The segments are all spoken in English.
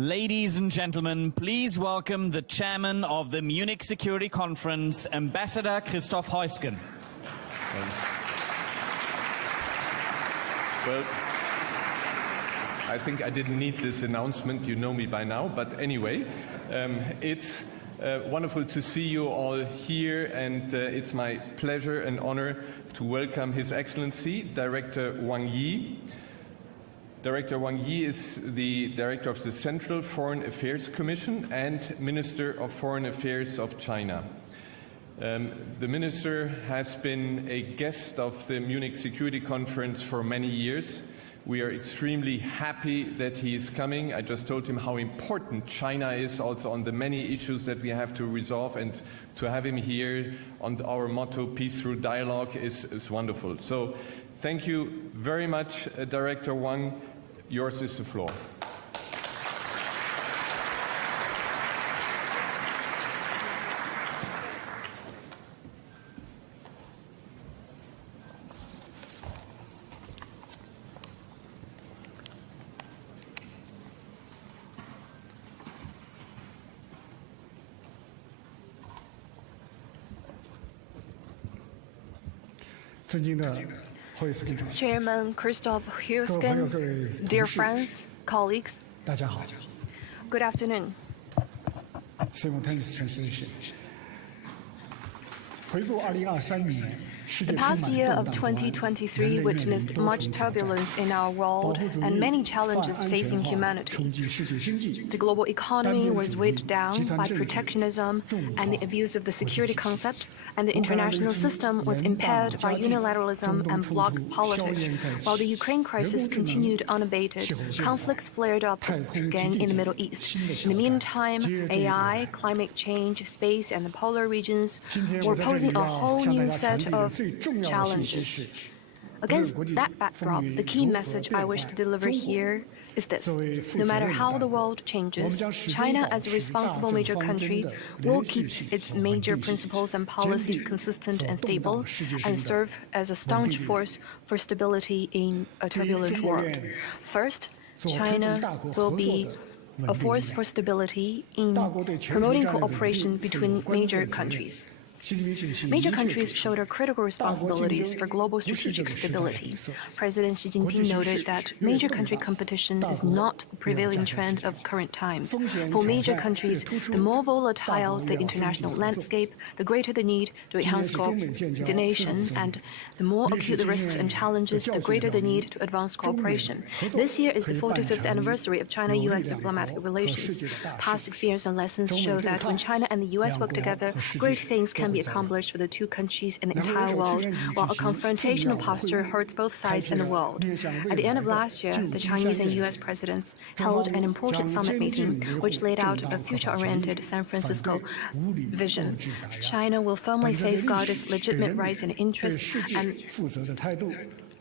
Ladies and gentlemen, please welcome the chairman of the Munich Security Conference, Ambassador Christoph Heusgen. Well, I think I didn't need this announcement, you know me by now, but anyway, it's wonderful to see you all here, and it's my pleasure and honor to welcome His Excellency, Director Wang Yi. Director Wang Yi is the Director of the Central Foreign Affairs Commission and Minister of Foreign Affairs of China. The Minister has been a guest of the Munich Security Conference for many years. We are extremely happy that he is coming. I just told him how important China is also on the many issues that we have to resolve, and to have him here on our motto, Peace Through Dialogue, is wonderful. So thank you very much, Director Wang. Yours is the floor. 尊敬的 Chairman Christoph Heusgen, dear friends, colleagues, 大家好 good afternoon. Simultaneous translation. 回顾2023年 The past year of 2023 witnessed much turbulence in our world and many challenges facing humanity. The global economy was weighed down by protectionism and the abuse of the security concept, and the international system was impaired by unilateralism and bloc politics. While the Ukraine crisis continued unabated, conflicts flared up again in the Middle East. In the meantime, AI, climate change, space, and the polar regions were posing a whole new set of challenges. Against that backdrop, the key message I wish to deliver here is this. No matter how the world changes, China as a responsible major country will keep its major principles and policies consistent and stable, and serve as a staunch force for stability in a turbulent world. First, China will be a force for stability in promoting cooperation between major countries. Major countries shoulder critical responsibilities for global strategic stability. President Xi Jinping noted that major country competition is not the prevailing trend of current times. For major countries, the more volatile the international landscape, the greater the need to enhance coordination, and the more acute the risks and challenges, the greater the need to advance cooperation. This year is the 45th anniversary of China-U.S. diplomatic relations. Past experience and lessons show that when China and the U.S. work together, great things can be accomplished for the two countries and the entire world, while a confrontational posture hurts both sides and the world. At the end of last year, the Chinese and U.S. presidents held an important summit meeting which laid out a future-oriented San Francisco vision. China will firmly safeguard its legitimate rights and interests and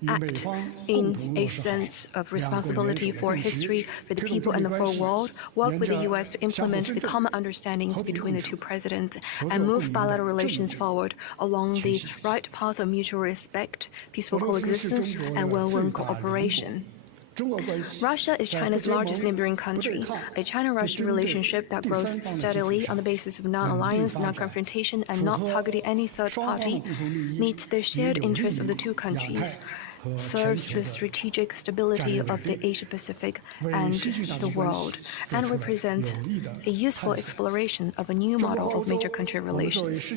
act in a sense of responsibility for history, for the people and the whole world, work with the U.S. to implement the common understandings between the two presidents, and move bilateral relations forward along the right path of mutual respect, peaceful coexistence, and win-win cooperation. Russia is China's largest neighboring country. A China-Russia relationship that grows steadily on the basis of non-alliance, non-confrontation, and not targeting any third party meets the shared interests of the two countries, serves the strategic stability of the Asia-Pacific and the world, and represents a useful exploration of a new model of major country relations.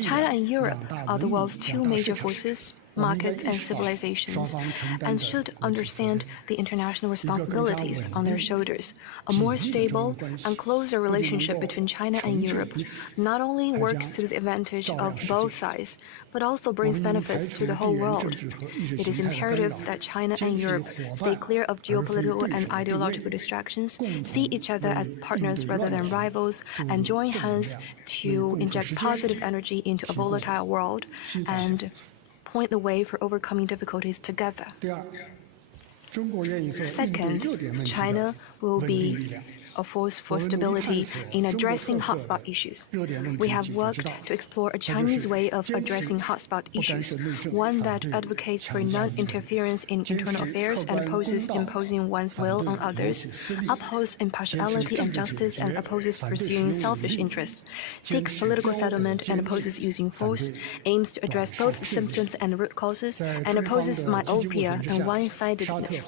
China and Europe are the world's two major forces, markets, and civilizations, and should understand the international responsibilities on their shoulders. A more stable and closer relationship between China and Europe not only works to the advantage of both sides, but also brings benefits to the whole world. It is imperative that China and Europe stay clear of geopolitical and ideological distractions, see each other as partners rather than rivals, and join hands to inject positive energy into a volatile world and point the way for overcoming difficulties together. Second, China will be a force for stability in addressing hotspot issues. We have worked to explore a Chinese way of addressing hotspot issues, one that advocates for non-interference in internal affairs and opposes imposing one's will on others, upholds impartiality and justice and opposes pursuing selfish interests, seeks political settlement and opposes using force, aims to address both symptoms and root causes, and opposes myopia and one-sidedness.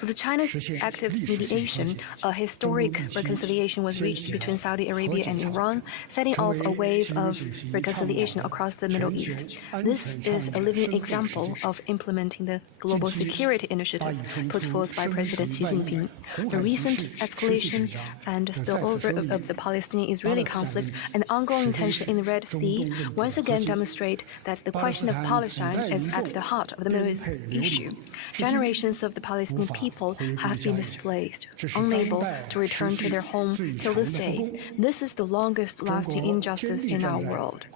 With China's active mediation, a historic reconciliation was reached between Saudi Arabia and Iran, setting off a wave of reconciliation across the Middle East. This is a living example of implementing the global security initiative put forth by President Xi Jinping. The recent escalation and spillover of the Palestinian-Israeli conflict and ongoing tension in the Red Sea once again demonstrate that the question of Palestine is at the heart of the Middle East issue. Generations of the Palestinian people have been displaced, unable to return to their home till this day. This is the longest-lasting injustice in our world.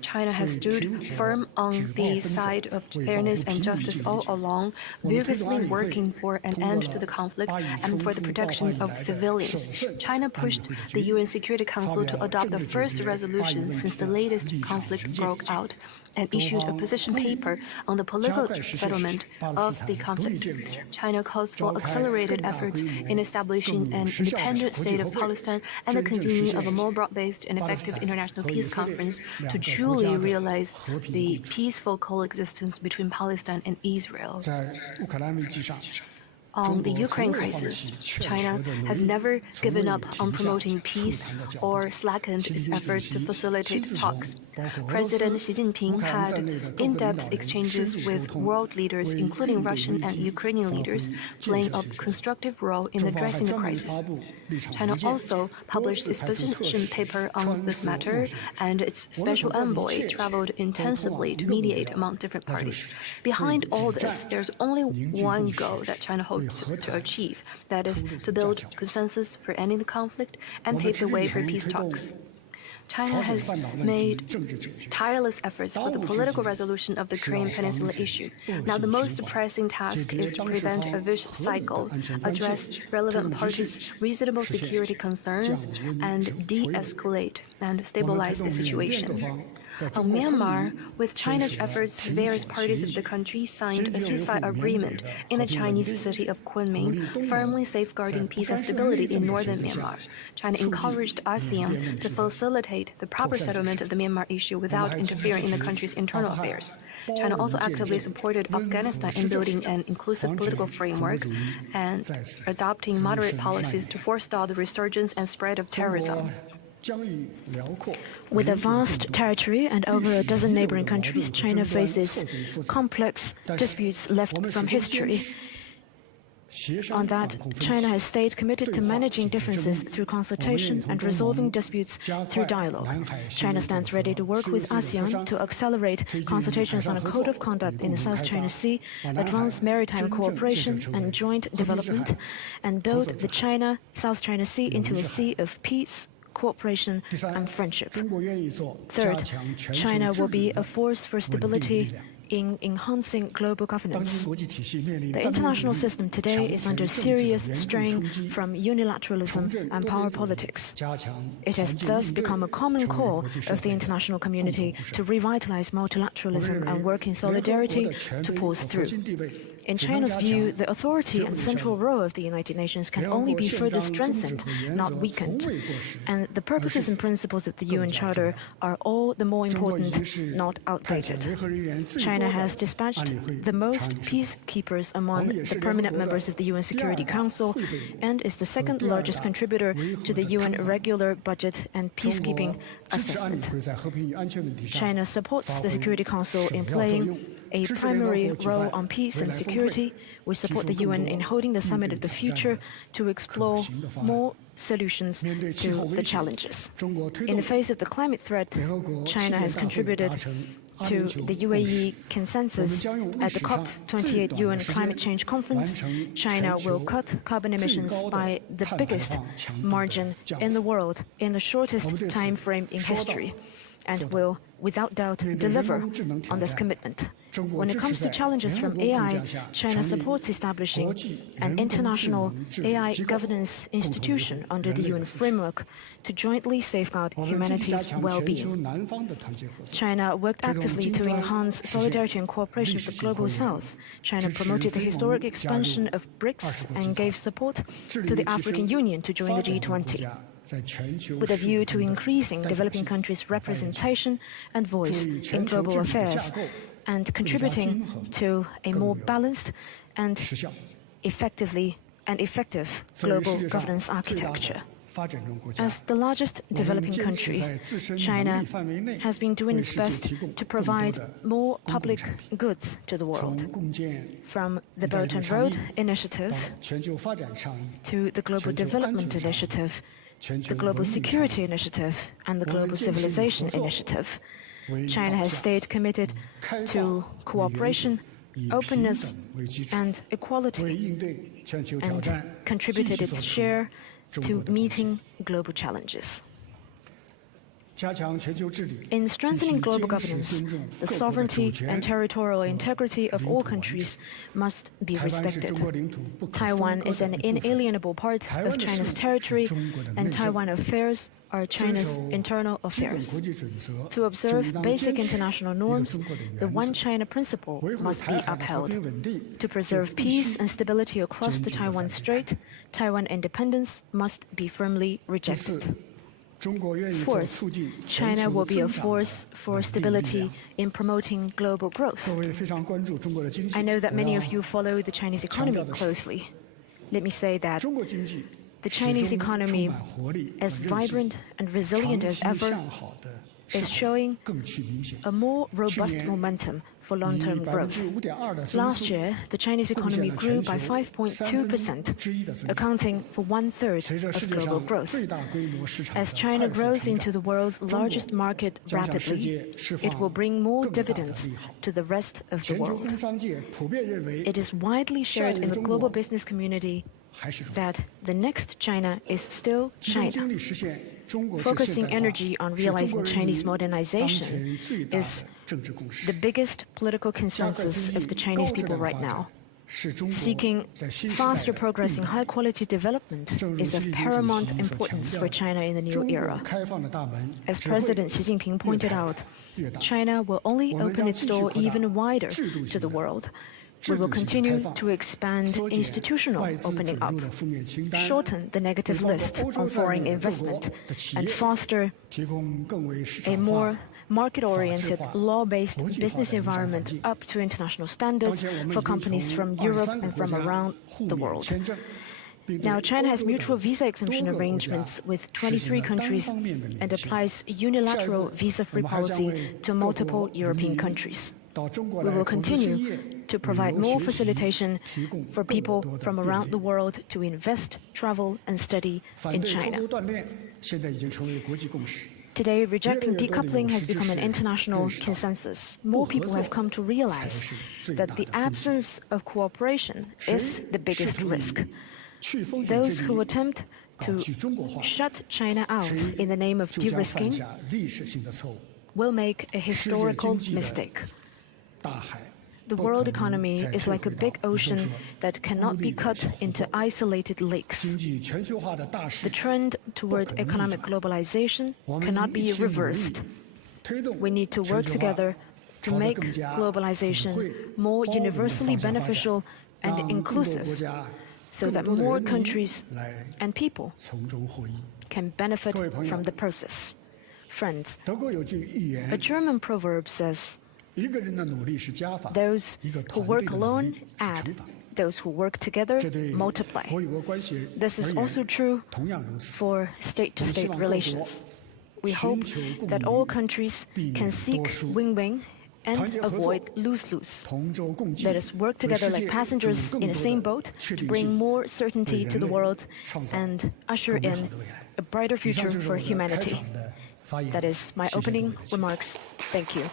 China has stood firm on the side of fairness and justice all along, vigorously working for an end to the conflict and for the protection of civilians. China pushed the UN Security Council to adopt the first resolution since the latest conflict broke out and issued a position paper on the political settlement of the conflict. China calls for accelerated efforts in establishing an independent state of Palestine and the convening of a more broad-based and effective international peace conference to truly realize the peaceful coexistence between Palestine and Israel. On the Ukraine crisis, China has never given up on promoting peace or slackened its efforts to facilitate talks. President Xi Jinping had in-depth exchanges with world leaders, including Russian and Ukrainian leaders, playing a constructive role in addressing the crisis. China also published its position paper on this matter, and its special envoy traveled intensively to mediate among different parties. Behind all this, there's only one goal that China hopes to achieve, that is, to build consensus for ending the conflict and pave the way for peace talks. China has made tireless efforts for the political resolution of the Korean Peninsula issue. Now, the most pressing task is to prevent a vicious cycle, address relevant parties' reasonable security concerns, and de-escalate and stabilize the situation. On Myanmar, with China's efforts, various parties of the country signed a ceasefire agreement in the Chinese city of Kunming, firmly safeguarding peace and stability in northern Myanmar. China encouraged ASEAN to facilitate the proper settlement of the Myanmar issue without interfering in the country's internal affairs. China also actively supported Afghanistan in building an inclusive political framework and adopting moderate policies to forestall the resurgence and spread of terrorism. With a vast territory and over a dozen neighboring countries, China faces complex disputes left from history. On that, China has stayed committed to managing differences through consultation and resolving disputes through dialogue. China stands ready to work with ASEAN to accelerate consultations on a code of conduct in the South China Sea, advance maritime cooperation and joint development, and build the China-South China Sea into a sea of peace, cooperation and friendship. Third, China will be a force for stability in enhancing global governance. The international system today is under serious strain from unilateralism and power politics. It has thus become a common call of the international community to revitalize multilateralism and work in solidarity to pulse through. In China's view, the authority and central role of the United Nations can only be further strengthened, not weakened. And the purposes and principles of the UN Charter are all the more important, not outdated. China has dispatched the most peacekeepers among the permanent members of the UN Security Council and is the second largest contributor to the UN regular budget and peacekeeping assessment. China supports the Security Council in playing a primary role on peace and security. We support the UN in holding the Summit of the Future to explore more solutions to the challenges. In the face of the climate threat, China has contributed to the UAE consensus at the COP28 UN Climate Change Conference. China will cut carbon emissions by the biggest margin in the world in the shortest time frame in history. and will, without doubt, deliver on this commitment. When it comes to challenges from AI, China supports establishing an international AI governance institution under the UN framework to jointly safeguard humanity's well-being. China worked actively to enhance solidarity and cooperation with the Global South. China promoted the historic expansion of BRICS and gave support to the African Union to join the G20, with a view to increasing developing countries' representation and voice in global affairs, and contributing to a more balanced and effective global governance architecture. As the largest developing country, China has been doing its best to provide more public goods to the world, from the Belt and Road Initiative to the Global Development Initiative, the Global Security Initiative, and the Global Civilization Initiative. China has stayed committed to cooperation, openness, and equality, and contributed its share to meeting global challenges. In strengthening global governance, the sovereignty and territorial integrity of all countries must be respected. Taiwan is an inalienable part of China's territory, and Taiwan affairs are China's internal affairs. To observe basic international norms, the One China principle must be upheld. To preserve peace and stability across the Taiwan Strait, Taiwan independence must be firmly rejected. Fourth, China will be a force for stability in promoting global growth. I know that many of you follow the Chinese economy closely. Let me say that the Chinese economy, as vibrant and resilient as ever, is showing a more robust momentum for long-term growth. Last year, the Chinese economy grew by 5.2%, accounting for one-third of global growth. As China grows into the world's largest market rapidly, it will bring more dividends to the rest of the world. It is widely shared in the global business community that the next China is still China. Focusing energy on realizing Chinese modernization is the biggest political consensus of the Chinese people right now. Seeking faster progress in high-quality development is of paramount importance for China in the new era. As President Xi Jinping pointed out, China will only open its door even wider to the world. We will continue to expand institutional opening up, shorten the negative list on foreign investment, and foster a more market-oriented, law-based business environment up to international standards for companies from Europe and from around the world. Now, China has mutual visa exemption arrangements with 23 countries and applies unilateral visa-free policy to multiple European countries. We will continue to provide more facilitation for people from around the world to invest, travel, and study in China. Today, rejecting decoupling has become an international consensus. More people have come to realize that the absence of cooperation is the biggest risk. Those who attempt to shut China out in the name of de-risking will make a historical mistake. The world economy is like a big ocean that cannot be cut into isolated lakes. The trend toward economic globalization cannot be reversed. We need to work together to make globalization more universally beneficial and inclusive, so that more countries and people can benefit from the process. Friends, a German proverb says, "Those who work alone add, those who work together multiply." This is also true for state-to-state relations. We hope that all countries can seek win-win and avoid lose-lose. Let us work together like passengers in the same boat to bring more certainty to the world and usher in a brighter future for humanity. That is my opening remarks. Thank you.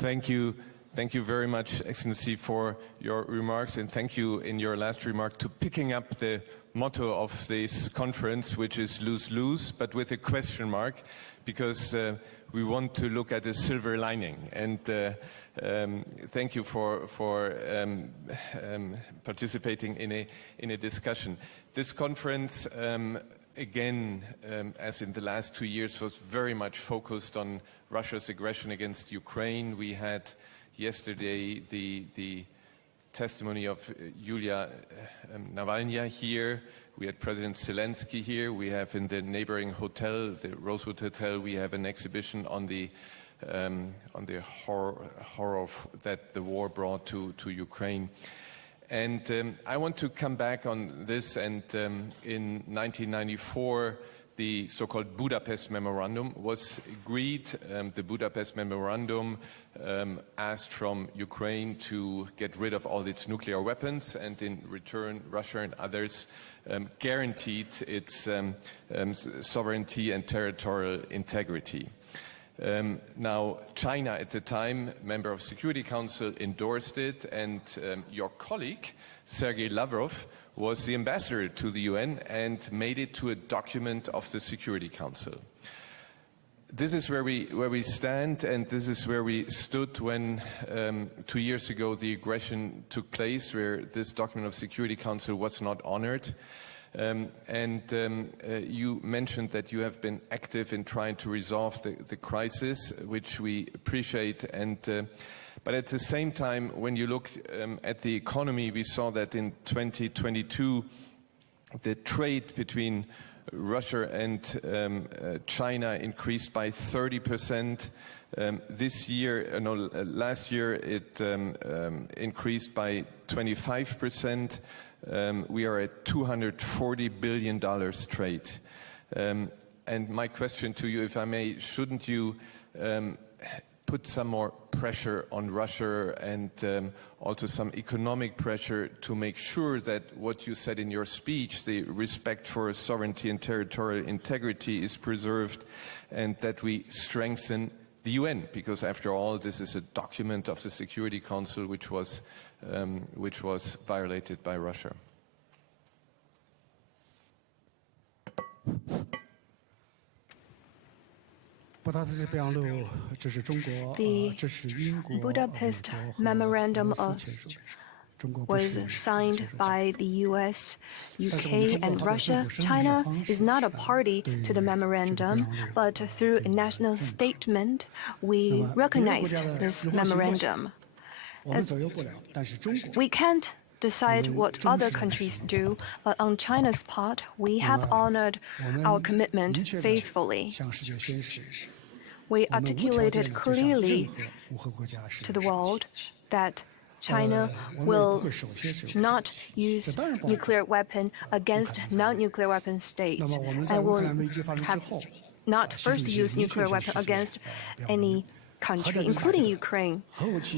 Thank you. Thank you very much, Excellency, for your remarks, and thank you in your last remark to picking up the motto of this conference, which is lose-lose, but with a question mark, because we want to look at a silver lining. And thank you for participating in a discussion. This conference, again, as in the last 2 years, was very much focused on Russia's aggression against Ukraine. We had yesterday the testimony of Yulia Navalny here. We had President Zelensky here. We have in the neighboring hotel, the Rosewood Hotel, we have an exhibition on the horror that the war brought to Ukraine. And I want to come back on this, and in 1994, the so-called Budapest Memorandum was agreed. The Budapest Memorandum asked from Ukraine to get rid of all its nuclear weapons, and in return, Russia and others guaranteed its sovereignty and territorial integrity. Now, China at the time, member of Security Council, endorsed it, and your colleague, Sergei Lavrov, was the ambassador to the UN and made it to a document of the Security Council. This is where we stand, and this is where we stood when 2 years ago the aggression took place, where this document of Security Council was not honored. You mentioned that you have been active in trying to resolve the crisis, which we appreciate. But at the same time, when you look at the economy, we saw that in 2022, the trade between Russia and China increased by 30%. Last year it increased by 25%. We are at $240 billion trade. And my question to you, if I may, shouldn't you put some more pressure on Russia and also some economic pressure to make sure that what you said in your speech, the respect for sovereignty and territorial integrity, is preserved, and that we strengthen the UN? Because after all, this is a document of the Security Council which was violated by Russia. The Budapest Memorandum was signed by the US, UK, and Russia. China is not a party to the memorandum, but through a national statement, we recognized this memorandum. We can't decide what other countries do, but on China's part, we have honored our commitment faithfully. We articulated clearly to the world that China will not use nuclear weapon against non-nuclear weapon states, and will have not first use nuclear weapon against any country, including Ukraine.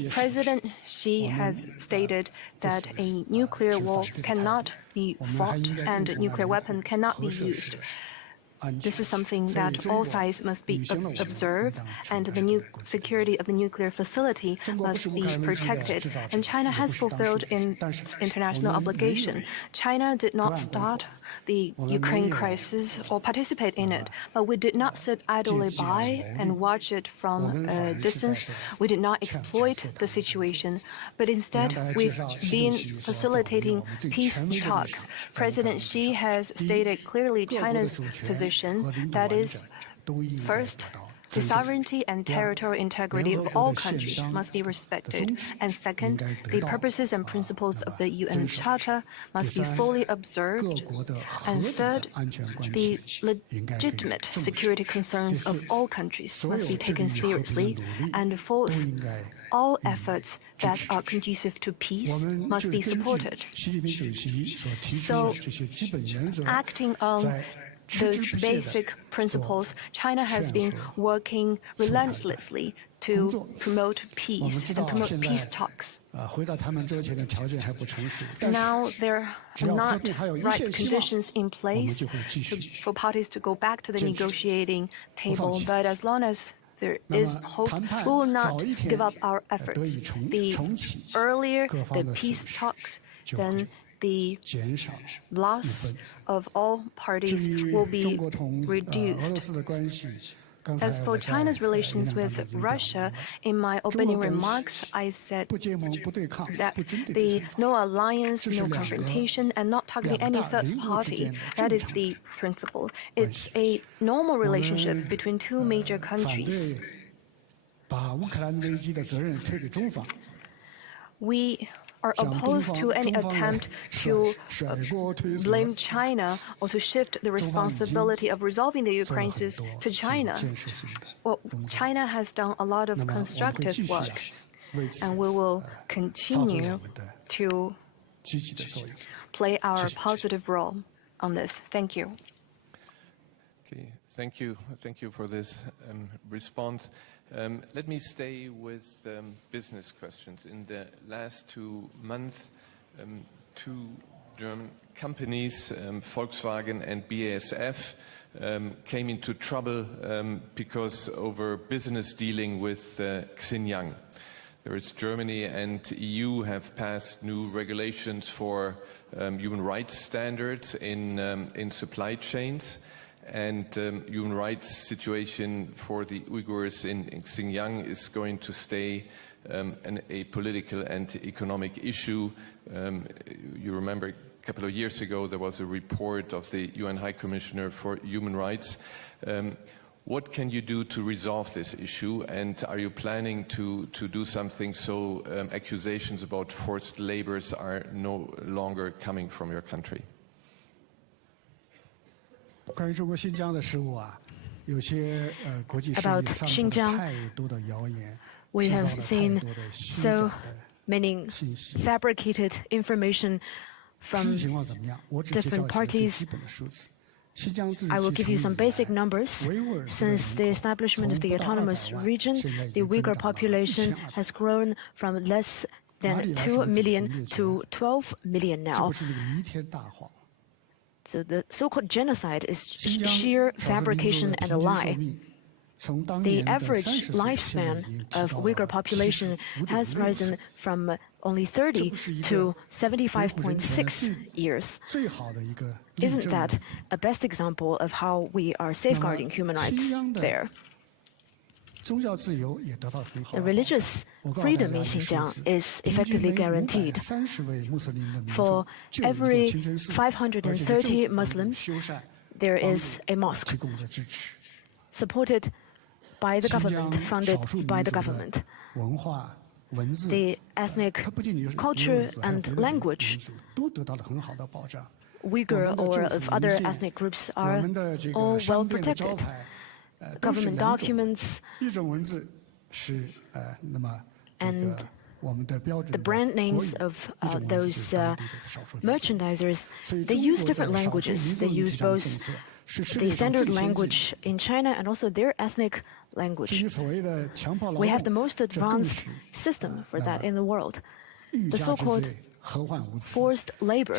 President Xi has stated that a nuclear war cannot be fought and nuclear weapon cannot be used. This is something that all sides must be observed, and the security of the nuclear facility must be protected. And China has fulfilled its international obligation. China did not start the Ukraine crisis or participate in it, but we did not sit idly by and watch it from a distance. We did not exploit the situation, but instead we've been facilitating peace talks. President Xi has stated clearly China's position, that is, first, the sovereignty and territorial integrity of all countries must be respected. And second, the purposes and principles of the UN Charter must be fully observed. And third, the legitimate security concerns of all countries must be taken seriously. And fourth, all efforts that are conducive to peace must be supported. So, acting on those basic principles, China has been working relentlessly to promote peace and promote peace talks. Now there are not right conditions in place for parties to go back to the negotiating table, but as long as there is hope. We will not give up our efforts. The earlier the peace talks, then the loss of all parties will be reduced. As for China's relations with Russia, in my opening remarks, I said that the no alliance, no confrontation, and not targeting any third party, that is the principle. It's a normal relationship between two major countries. We are opposed to any attempt to blame China or to shift the responsibility of resolving the Ukraine crisis to China. Well, China has done a lot of constructive work, and we will continue to play our positive role on this. Thank you. Okay, thank you for this response. Let me stay with business questions. In the last 2 months, two German companies, Volkswagen and BASF, came into trouble because over business dealing with Xinjiang. There is Germany and EU have passed new regulations for human rights standards in supply chains. And human rights situation for the Uyghurs in Xinjiang is going to stay a political and economic issue. You remember a couple of years ago there was a report of the UN High Commissioner for Human Rights. What can you do to resolve this issue, and are you planning to do something so accusations about forced labors are no longer coming from your country? About Xinjiang, we have seen so many fabricated information from different parties. I will give you some basic numbers. Since the establishment of the autonomous region, the Uyghur population has grown from less than 2 million to 12 million now. So the so-called genocide is sheer fabrication and a lie. The average lifespan of Uyghur population has risen from only 30 to 75.6 years. Isn't that a best example of how we are safeguarding human rights there? The religious freedom in Xinjiang is effectively guaranteed. For every 530 Muslims, there is a mosque supported by the government, funded by the government. The ethnic culture and language, Uyghur or of other ethnic groups, are all well protected. Government documents and the brand names of those merchandisers, they use different languages. They use both the standard language in China and also their ethnic language. We have the most advanced system for that in the world. The so-called forced labor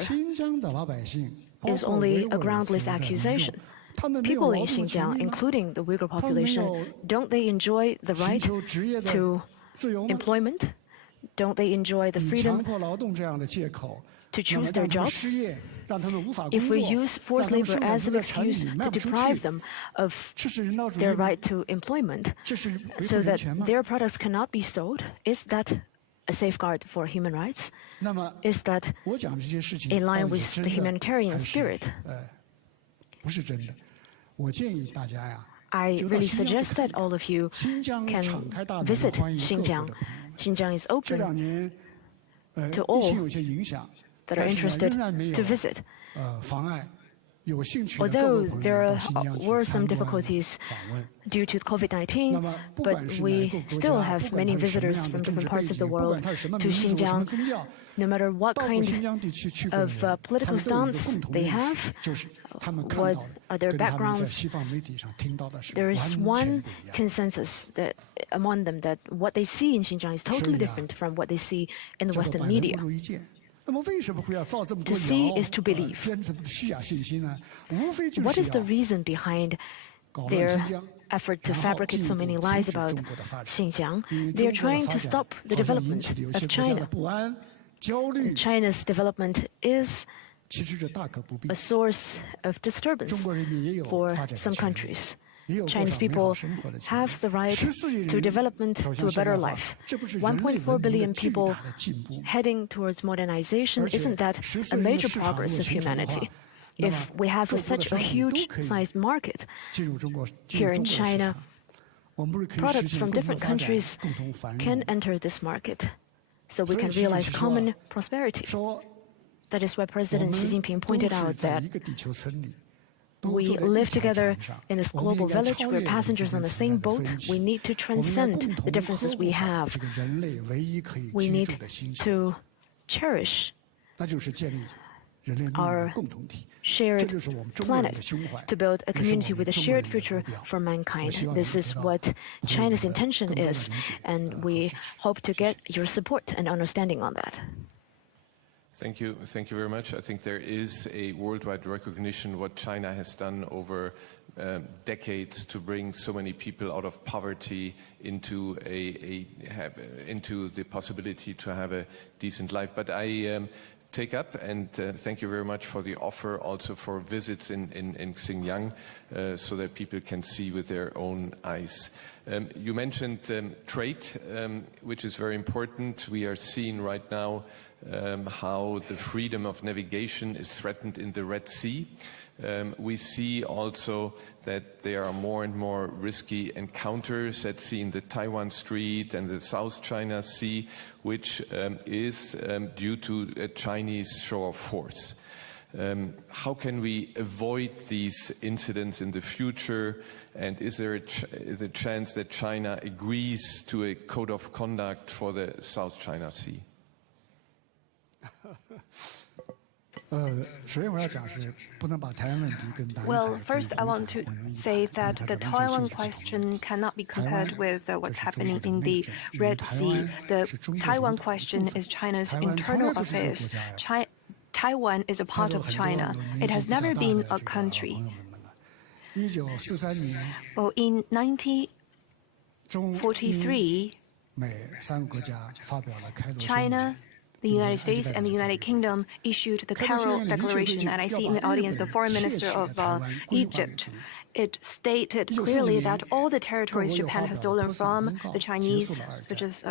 is only a groundless accusation. People in Xinjiang, including the Uyghur population, don't they enjoy the right to employment? Don't they enjoy the freedom to choose their jobs? If we use forced labor as an excuse to deprive them of their right to employment so that their products cannot be sold, is that a safeguard for human rights? Is that in line with the humanitarian spirit? I really suggest that all of you can visit Xinjiang. Xinjiang is open to all that are interested to visit. Although there were some difficulties due to COVID-19, but we still have many visitors from different parts of the world to Xinjiang. No matter what kind of political stance they have, what are their backgrounds, there is one consensus that among them that what they see in Xinjiang is totally different from what they see in the Western media. To see is to believe. What is the reason behind their effort to fabricate so many lies about Xinjiang. They are trying to stop the development of China. China's development is a source of disturbance for some countries. Chinese people have the right to development, to a better life. 1.4 billion people heading towards modernization, isn't that a major progress of humanity? If we have such a huge-sized market here in China, products from different countries can enter this market, so we can realize common prosperity. That is why President Xi Jinping pointed out that we live together in this global village. We're passengers on the same boat. We need to transcend the differences we have. We need to cherish our shared planet, to build a community with a shared future for mankind. This is what China's intention is, and we hope to get your support and understanding on that. Thank you very much. I think there is a worldwide recognition what China has done over decades to bring so many people out of poverty into into the possibility to have a decent life. But I take up and thank you very much for the offer also for visits in Xinjiang so that people can see with their own eyes. You mentioned trade, which is very important. We are seeing right now how the freedom of navigation is threatened in the Red Sea. We see also that there are more and more risky encounters at sea in the Taiwan Strait and the South China Sea, which is due to a Chinese show of force. How can we avoid these incidents in the future? And is there a chance that China agrees to a code of conduct for the South China Sea? Well, first I want to say that the Taiwan question cannot be compared with what's happening in the Red Sea. The Taiwan question is China's internal affairs. Taiwan is a part of China. It has never been a country. Well, in 1943, China, the United States and the United Kingdom issued the Carroll Declaration, and I see in the audience the Foreign Minister of Egypt. It stated clearly that all the territories Japan has stolen from the Chinese, such as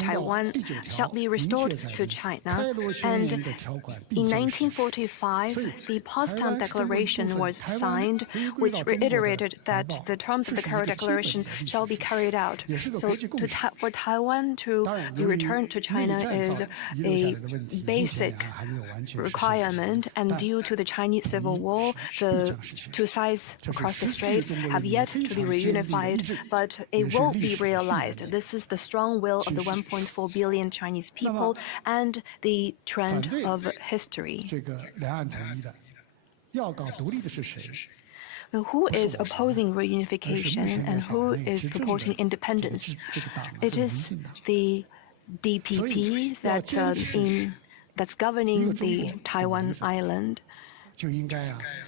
Taiwan, shall be restored to China. And in 1945, the Potsdam Declaration was signed, which reiterated that the terms of the Carroll Declaration shall be carried out. So for Taiwan to be returned to China is a basic requirement, and due to the Chinese Civil War, the two sides across the strait have yet to be reunified, but it will be realized. This is the strong will of the 1.4 billion Chinese people and the trend of history. Who is opposing reunification and who is supporting independence? It is the DPP that's governing the Taiwan island.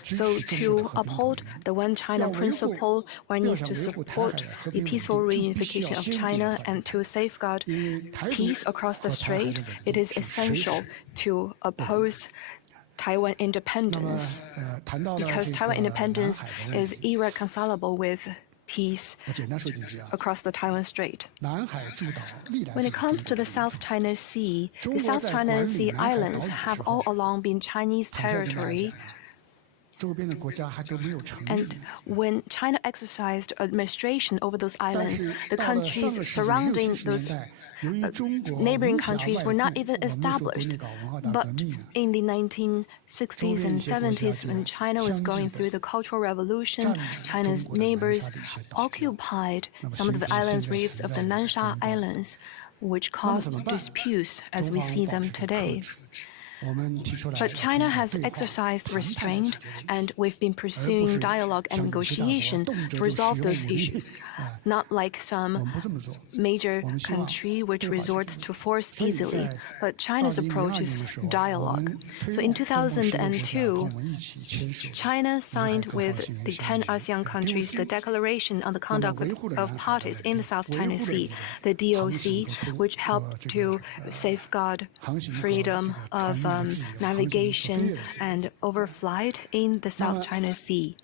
So to uphold the One China principle, one needs to support the peaceful reunification of China and to safeguard peace across the strait. It is essential to oppose Taiwan independence, because Taiwan independence is irreconcilable with peace across the Taiwan Strait. When it comes to the South China Sea, the South China Sea islands have all along been Chinese territory. And when China exercised administration over those islands, the countries surrounding those neighboring countries were not even established. But in the 1960s and 70s, when China was going through the Cultural Revolution, China's neighbors occupied some of the island reefs of the Nansha Islands, which caused disputes as we see them today. But China has exercised restraint, and we've been pursuing dialogue and negotiation to resolve those issues, not like some major country which resorts to force easily. But China's approach is dialogue. So in 2002, China signed with the 10 ASEAN countries the Declaration on the Conduct of Parties in the South China Sea, the DOC, which helped to safeguard freedom of navigation and overflight in the South China Sea.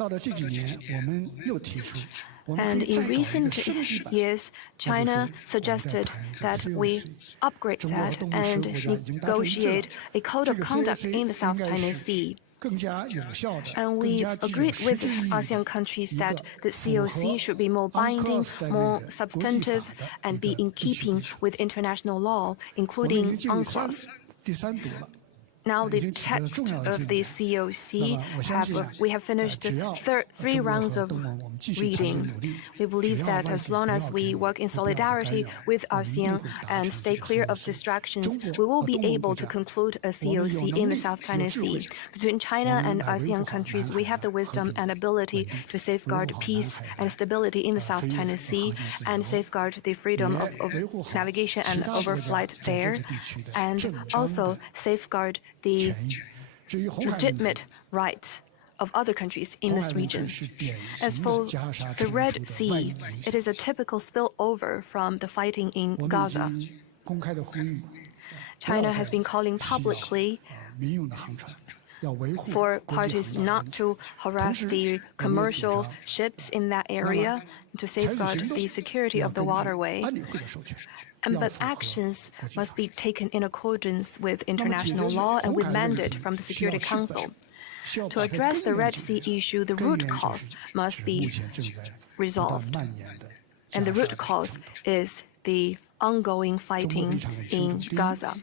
And in recent years, China suggested that we upgrade that and negotiate a code of conduct in the South China Sea. And we agreed with ASEAN countries that the COC should be more binding, more substantive, and be in keeping with international law, including UNCLOS. Now the text of the COC, we have finished 3 rounds of reading. We believe that as long as we work in solidarity with ASEAN and stay clear of distractions, we will be able to conclude a COC in the South China Sea. Between China and ASEAN countries, we have the wisdom and ability to safeguard peace and stability in the South China Sea and safeguard the freedom of navigation and overflight there, and also safeguard the legitimate rights of other countries in this region. As for the Red Sea, it is a typical spillover from the fighting in Gaza. China has been calling publicly for parties not to harass the commercial ships in that area to safeguard the security of the waterway. But actions must be taken in accordance with international law and with mandate from the Security Council. To address the Red Sea issue, the root cause must be resolved. And the root cause is the ongoing fighting in Gaza.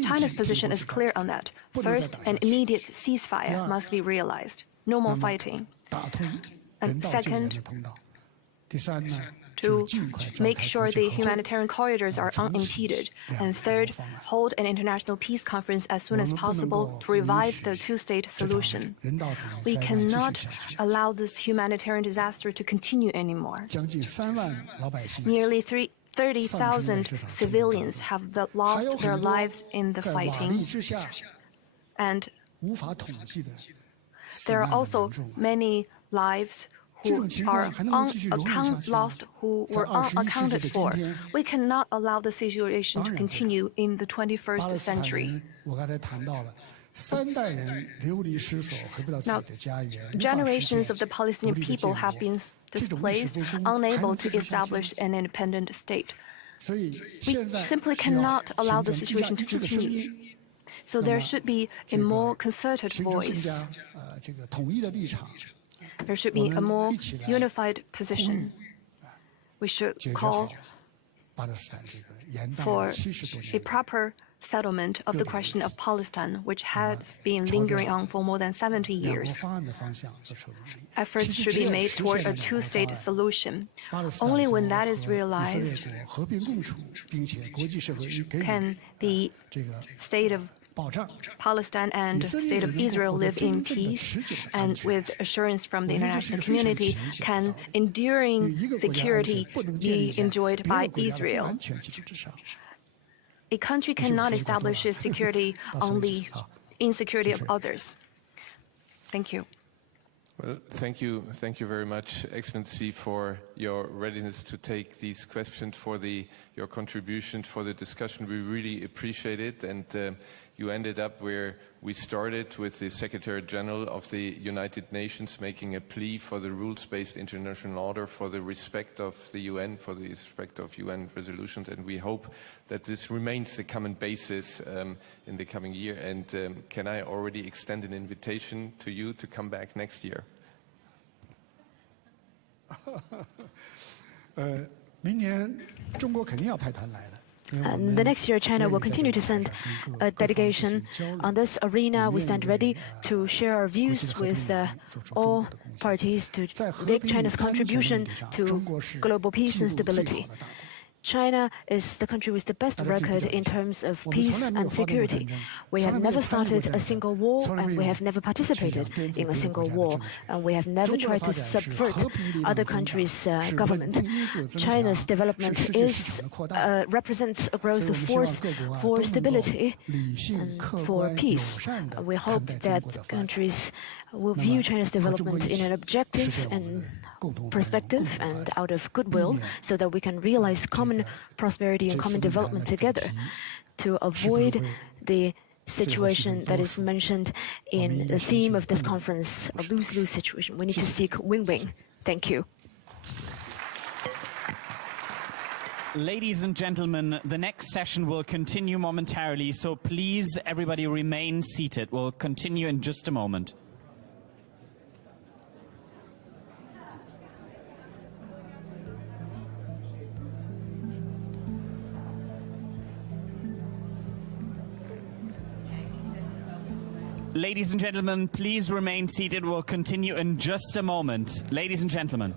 China's position is clear on that. First, an immediate ceasefire must be realized. No more fighting. And second, to make sure the humanitarian corridors are unimpeded. And third, hold an international peace conference as soon as possible to revive the two-state solution. We cannot allow this humanitarian disaster to continue anymore. Nearly 30,000 civilians have lost their lives in the fighting. And there are also many lives who are lost, who were unaccounted for. We cannot allow the situation to continue in the 21st century. Now, generations of the Palestinian people have been displaced, unable to establish an independent state. We simply cannot allow the situation to continue. So there should be a more concerted voice. There should be a more unified position. We should call for a proper settlement of the question of Palestine, which has been lingering on for more than 70 years. Efforts should be made toward a two-state solution. Only when that is realized can the state of Palestine and the state of Israel live in peace, and with assurance from the international community, can enduring security be enjoyed by Israel. A country cannot establish its security on the insecurity of others. Thank you. Well, thank you very much, Excellency, for your readiness to take these questions, for your contributions, for the discussion. We really appreciate it, and you ended up where we started, with the Secretary General of the United Nations making a plea for the rules-based international order, for the respect of the UN, for the respect of UN resolutions, and we hope that this remains the common basis in the coming year. And can I already extend an invitation to you to come back next year? And the next year, China will continue to send a delegation. On this arena, we stand ready to share our views with all parties to make China's contribution to global peace and stability. China is the country with the best record in terms of peace and security. We have never started a single war, and we have never participated in a single war, and we have never tried to subvert other countries' government. China's development represents a growth force for stability and for peace. We hope that countries will view China's development in an objective and perspective and out of goodwill, so that we can realize common prosperity and common development together to avoid the situation that is mentioned in the theme of this conference, a lose-lose situation. We need to seek win-win. Thank you. Ladies and gentlemen, the next session will continue momentarily, so please everybody remain seated. We'll continue in just a moment. Ladies and gentlemen, please remain seated. We'll continue in just a moment. Ladies and gentlemen.